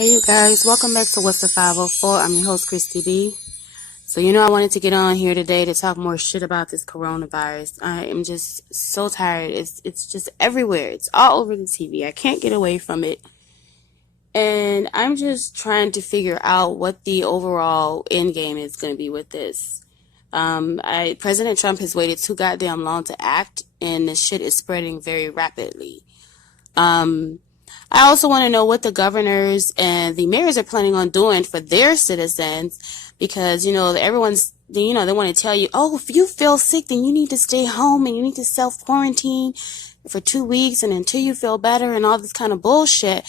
Hey you guys, welcome back to What's the 504. I'm your host, Christy B. So I wanted to get on here today to talk more shit about this coronavirus. I am just so tired. It's just everywhere. It's all over the TV. I can't get away from it. And I'm just trying to figure out what the overall end game is going to be with this. President Trump has waited too goddamn long to act, and this shit is spreading very rapidly. I also want to know what the governors and the mayors are planning on doing for their citizens, because, everyone's, they want to tell you, oh, if you feel sick, then you need to stay home and you need to self-quarantine for 2 weeks and until you feel better and all this kind of bullshit.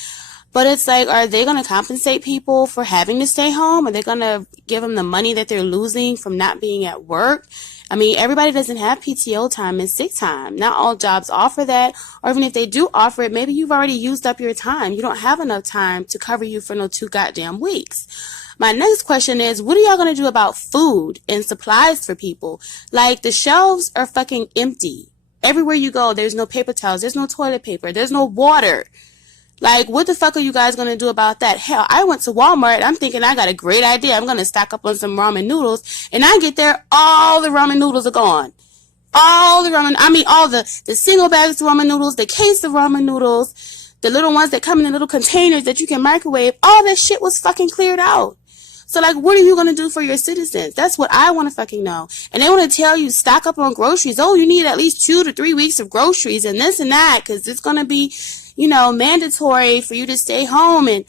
But it's like, are they going to compensate people for having to stay home? Are they going to give them the money that they're losing from not being at work? I mean, everybody doesn't have PTO time and sick time. Not all jobs offer that. Or even if they do offer it, maybe you've already used up your time. You don't have enough time to cover you for no 2 goddamn weeks. My next question is, what are y'all going to do about food and supplies for people? Like, the shelves are fucking empty. Everywhere you go, there's no paper towels. There's no toilet paper. There's no water. Like, what the fuck are you guys going to do about that? Hell, I went to Walmart. I'm thinking I got a great idea. I'm going to stock up on some ramen noodles. And I get there, all the ramen noodles are gone. All the single bags of ramen noodles, the case of ramen noodles, the little ones that come in the little containers that you can microwave. All that shit was fucking cleared out. So, like, what are you going to do for your citizens? That's what I want to fucking know. And they want to tell you, stock up on groceries. Oh, you need at least 2 to 3 weeks of groceries and this and that, because it's going to be, mandatory for you to stay home. And,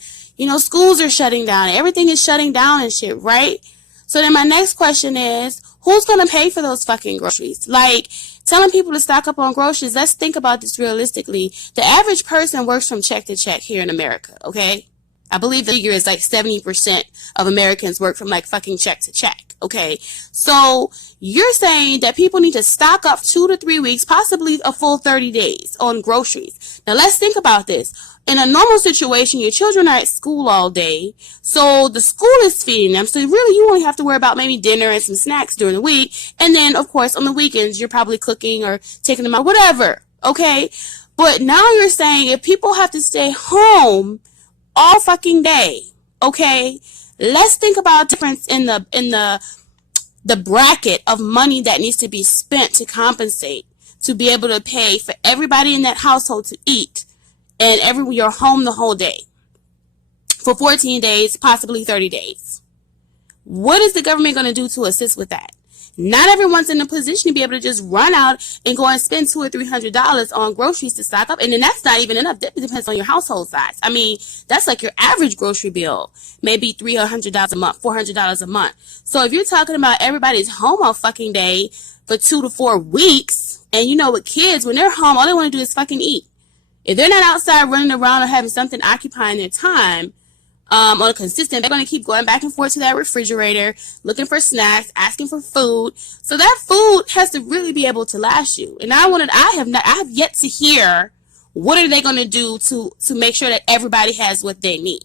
schools are shutting down. Everything is shutting down and shit, right? So then my next question is, who's going to pay for those fucking groceries? Like, telling people to stock up on groceries, let's think about this realistically. The average person works from check to check here in America, okay? I believe the figure is like 70% of Americans work from like fucking check to check. Okay. So you're saying that people need to stock up 2 to 3 weeks, possibly a full 30 days on groceries. Now let's think about this. In a normal situation, your children are at school all day. So the school is feeding them. So really you only have to worry about maybe dinner and some snacks during the week. And then of course on the weekends, you're probably cooking or taking them out, whatever. Okay. But now you're saying if people have to stay home all fucking day, okay? Let's think about difference in the bracket of money that needs to be spent to compensate, to be able to pay for everybody in that household to eat, and you're home the whole day for 14 days, possibly 30 days. What is the government going to do to assist with that? Not everyone's in a position to be able to just run out and go and spend $200 or $300 on groceries to stock up. And then that's not even enough. That depends on your household size. I mean, that's like your average grocery bill. Maybe $300 a month, $400 a month. So if you're talking about everybody's home all fucking day for 2 to 4 weeks, and with kids, when they're home, all they want to do is fucking eat. If they're not outside running around or having something occupying their time, on a consistent, they're going to keep going back and forth to that refrigerator, looking for snacks, asking for food. So that food has to really be able to last you. And I have yet to hear what are they going to do to make sure that everybody has what they need.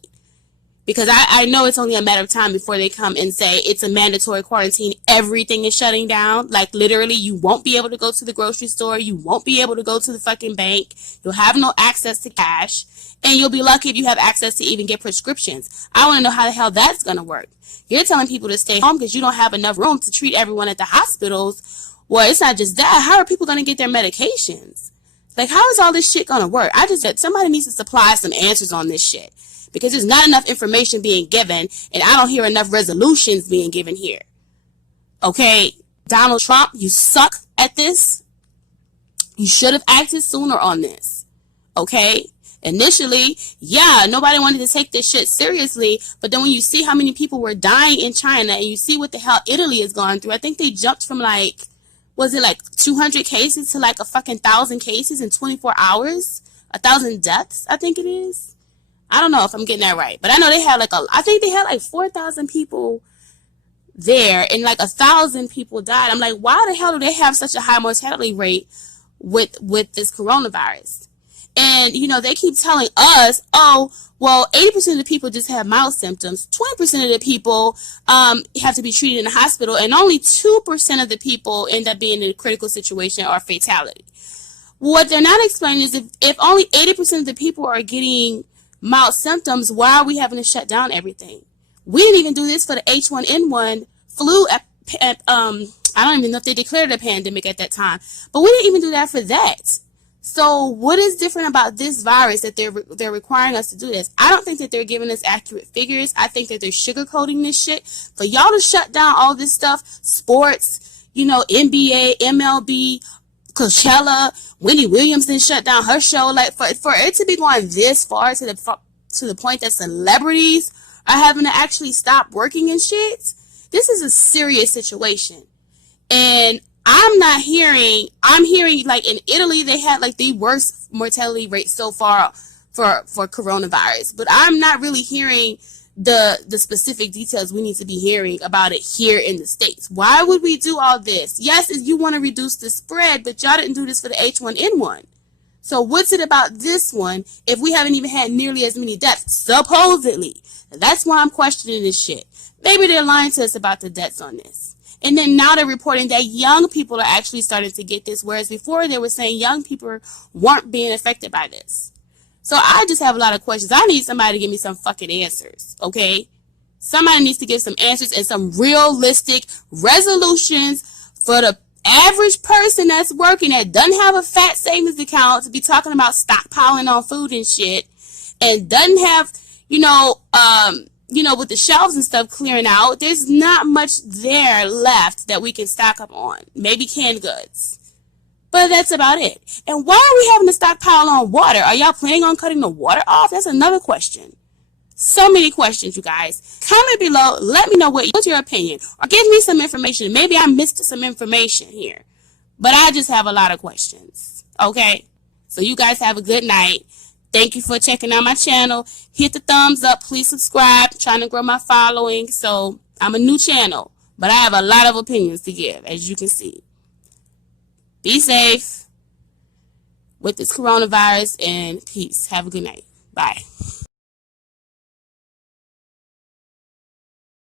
Because I know it's only a matter of time before they come and say it's a mandatory quarantine. Everything is shutting down. Like literally, you won't be able to go to the grocery store. You won't be able to go to the fucking bank. You'll have no access to cash. And you'll be lucky if you have access to even get prescriptions. I want to know how the hell that's going to work. You're telling people to stay home because you don't have enough room to treat everyone at the hospitals. Well, it's not just that. How are people going to get their medications? Like, how is all this shit going to work? I just said somebody needs to supply some answers on this shit. Because there's not enough information being given, and I don't hear enough resolutions being given here. Okay, Donald Trump, you suck at this. You should have acted sooner on this. Okay? Initially, nobody wanted to take this shit seriously, but then when you see how many people were dying in China and you see what the hell Italy has gone through, I think they jumped from was it 200 cases to a fucking 1,000 cases in 24 hours? 1,000 deaths, I think it is. I don't know if I'm getting that right, but I know they had I think they had 4,000 people there and 1,000 people died. I'm like, why the hell do they have such a high mortality rate with this coronavirus? And, they keep telling us, 80% of the people just have mild symptoms. 20% of the people have to be treated in the hospital. And only 2% of the people end up being in a critical situation or fatality. What they're not explaining is if only 80% of the people are getting mild symptoms, why are we having to shut down everything? We didn't even do this for the H1N1 flu. I don't even know if they declared a pandemic at that time, but we didn't even do that for that. So what is different about this virus that they're requiring us to do this? I don't think that they're giving us accurate figures. I think that they're sugarcoating this shit. For y'all to shut down all this stuff, sports, NBA, MLB, Coachella, Wendy Williams then shut down her show. Like for it to be going this far to the point that celebrities are having to actually stop working and shit, this is a serious situation. And I'm hearing like in Italy they had like the worst mortality rate so far for coronavirus, but I'm not really hearing the specific details we need to be hearing about it here in the States. Why would we do all this? Yes, you want to reduce the spread, but y'all didn't do this for the H1N1. So what's it about this one if we haven't even had nearly as many deaths, supposedly? That's why I'm questioning this shit. Maybe they're lying to us about the deaths on this. And then now they're reporting that young people are actually starting to get this, whereas before they were saying young people weren't being affected by this. So I just have a lot of questions. I need somebody to give me some fucking answers, okay? Somebody needs to give some answers and some realistic resolutions for the average person that's working that doesn't have a fat savings account to be talking about stockpiling on food and shit, and doesn't have, with the shelves and stuff clearing out, there's not much there left that we can stock up on. Maybe canned goods. But that's about it. And why are we having to stockpile on water? Are y'all planning on cutting the water off? That's another question. So many questions, you guys. Comment below. Let me know what's your opinion. Or give me some information. Maybe I missed some information here. But I just have a lot of questions. Okay? So you guys have a good night. Thank you for checking out my channel. Hit the thumbs up. Please subscribe. I'm trying to grow my following. So I'm a new channel. But I have a lot of opinions to give, as you can see. Be safe with this coronavirus and peace. Have a good night. Bye.